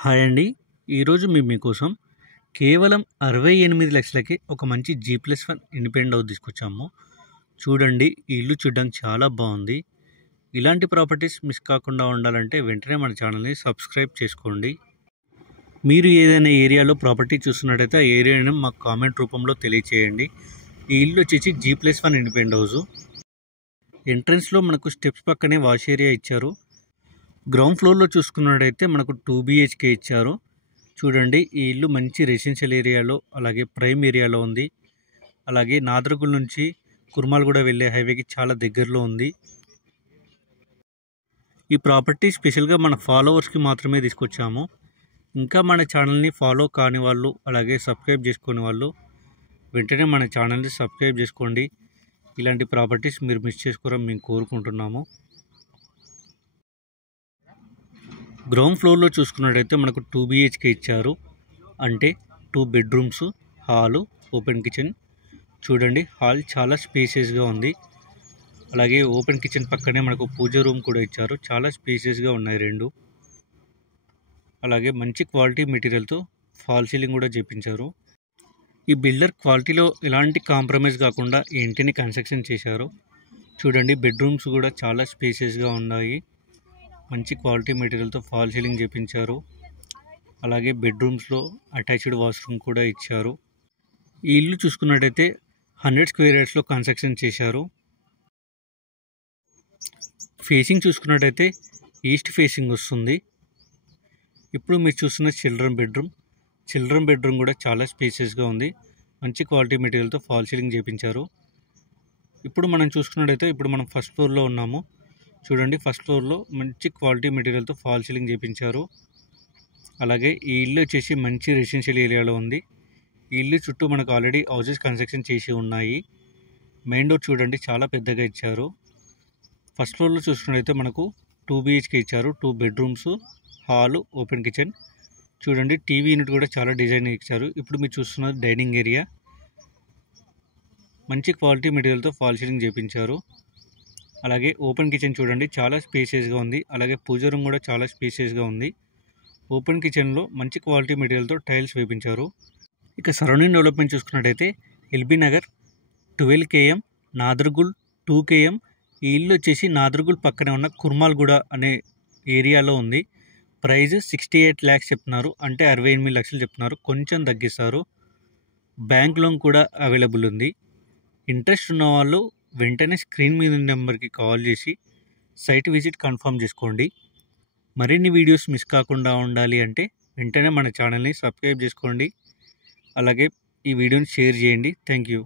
Hi అండి. ఈరోజు మీకోసం కేవలం 68 లక్షలకి ఒక మంచి G+1 ఇండిపెండెంట్ హౌస్ తీసుకొచ్చాము. చూడండి, ఈ ఇల్లు చూడడానికి చాలా బాగుంది. ఇలాంటి ప్రాపర్టీస్ మిస్ కాకుండా ఉండాలంటే వెంటనే మన ఛానల్ని సబ్స్క్రైబ్ చేసుకోండి. మీరు ఏదైనా ఏరియాలో ప్రాపర్టీ చూస్తున్నట్టయితే ఆ ఏరియాని మాకు కామెంట్ రూపంలో తెలియచేయండి. ఈ ఇల్లు వచ్చేసి G+1 ఇండిపెండెంట్ హౌస్. ఎంట్రన్స్లో మనకు స్టెప్స్ పక్కనే వాష్ ఏరియా ఇచ్చారు. గ్రౌండ్ ఫ్లోర్లో చూసుకున్నట్టయితే మనకు 2 BHK ఇచ్చారు. చూడండి, ఈ ఇల్లు మంచి రెసిడెన్షియల్ ఏరియాలో అలాగే ప్రైమ్ ఏరియాలో ఉంది. అలాగే నాదరగుల్ నుంచి కుర్మాల్గూడ వెళ్ళే హైవేకి చాలా దగ్గరలో ఉంది. ఈ ప్రాపర్టీ స్పెషల్గా మన ఫాలోవర్స్కి మాత్రమే తీసుకొచ్చాము. ఇంకా మన ఛానల్ని ఫాలో కాని వాళ్ళు అలాగే సబ్స్క్రైబ్ చేసుకునే వాళ్ళు వెంటనే మన ఛానల్ని సబ్స్క్రైబ్ చేసుకోండి. ఇలాంటి ప్రాపర్టీస్ మీరు మిస్ చేసుకోరని మేము కోరుకుంటున్నాము. గ్రౌండ్ ఫ్లోర్లో చూసుకున్నట్టయితే మనకు 2 BHK ఇచ్చారు. అంటే 2 బెడ్రూమ్స్, హాలు, ఓపెన్ కిచెన్. చూడండి, హాల్ చాలా స్పేసియస్గా ఉంది. అలాగే ఓపెన్ కిచెన్ పక్కనే మనకు పూజ రూమ్ కూడా ఇచ్చారు. చాలా స్పేసియస్గా ఉన్నాయి రెండు. అలాగే మంచి క్వాలిటీ మెటీరియల్తో ఫాల్ సీలింగ్ కూడా చేపించారు. ఈ బిల్డర్ క్వాలిటీలో ఎలాంటి కాంప్రమైజ్ కాకుండా ఈ ఇంటిని కన్స్ట్రక్షన్ చేశారు. చూడండి, బెడ్రూమ్స్ కూడా చాలా స్పేసియస్గా ఉన్నాయి. మంచి క్వాలిటీ మెటీరియల్తో ఫాల్ సీలింగ్ చేపించారు. అలాగే బెడ్రూమ్స్లో అటాచ్డ్ వాష్రూమ్ కూడా ఇచ్చారు. ఈ ఇల్లు చూసుకున్నట్టయితే 100 స్క్వేర్ యార్డ్స్లో కన్స్ట్రక్షన్ చేశారు. ఫేసింగ్ చూసుకున్నట్టయితే ఈస్ట్ ఫేసింగ్ వస్తుంది. ఇప్పుడు మీరు చూస్తున్న చిల్డ్రన్ బెడ్రూమ్ కూడా చాలా స్పేసియస్గా ఉంది. మంచి క్వాలిటీ మెటీరియల్తో ఫాల్ సీలింగ్ చేపించారు. ఇప్పుడు మనం చూసుకున్నట్టయితే మనం ఫస్ట్ ఫ్లోర్లో ఉన్నాము. చూడండి, ఫస్ట్ ఫ్లోర్లో మంచి క్వాలిటీ మెటీరియల్తో ఫాల్ సీలింగ్ చేపించారు. అలాగే ఈ ఇల్లు వచ్చేసి మంచి రెసిడెన్షియల్ ఏరియాలో ఉంది. ఈ ఇల్లు చుట్టూ మనకు ఆల్రెడీ హౌసెస్ కన్స్ట్రక్షన్ చేసి ఉన్నాయి. మెయిన్ డోర్ చూడండి, చాలా పెద్దగా ఇచ్చారు. ఫస్ట్ ఫ్లోర్లో చూసుకున్నట్టయితే మనకు 2 BHK ఇచ్చారు. 2 బెడ్రూమ్స్, హాలు, ఓపెన్ కిచెన్. చూడండి, టీవీ యూనిట్ కూడా చాలా డిజైన్ ఇచ్చారు. ఇప్పుడు మీరు చూస్తున్నది డైనింగ్ ఏరియా. మంచి క్వాలిటీ మెటీరియల్తో ఫాల్ సీలింగ్ చేపించారు. అలాగే ఓపెన్ కిచెన్ చూడండి, చాలా స్పేసియస్గా ఉంది. అలాగే పూజ రూమ్ కూడా చాలా స్పేసియస్గా ఉంది. ఓపెన్ కిచెన్లో మంచి క్వాలిటీ మెటీరియల్తో టైల్స్ వేపించారు. ఇక సరౌండింగ్ డెవలప్మెంట్ చూసుకున్నట్టయితే LB Nagar 12 km, Nadargul 2 km. ఈ ఇల్లు వచ్చేసి నాదర్గుల్ పక్కనే ఉన్న కుర్మాల్గూడ అనే ఏరియాలో ఉంది. ప్రైస్ 68 lakhs చెప్తున్నారు. అంటే 68 లక్షలు చెప్తున్నారు. కొంచెం తగ్గిస్తారు. బ్యాంక్ లోన్ కూడా అవైలబుల్ ఉంది. ఇంట్రెస్ట్ ఉన్న వాళ్ళు వెంటనే స్క్రీన్ మీద నెంబర్కి కాల్ చేసి సైట్ విజిట్ కన్ఫర్మ్ చేసుకోండి. మరిన్ని వీడియోస్ మిస్ కాకుండా ఉండాలి అంటే వెంటనే మన ఛానల్ని సబ్స్క్రైబ్ చేసుకోండి. అలాగే ఈ వీడియోని షేర్ చేయండి. Thank you.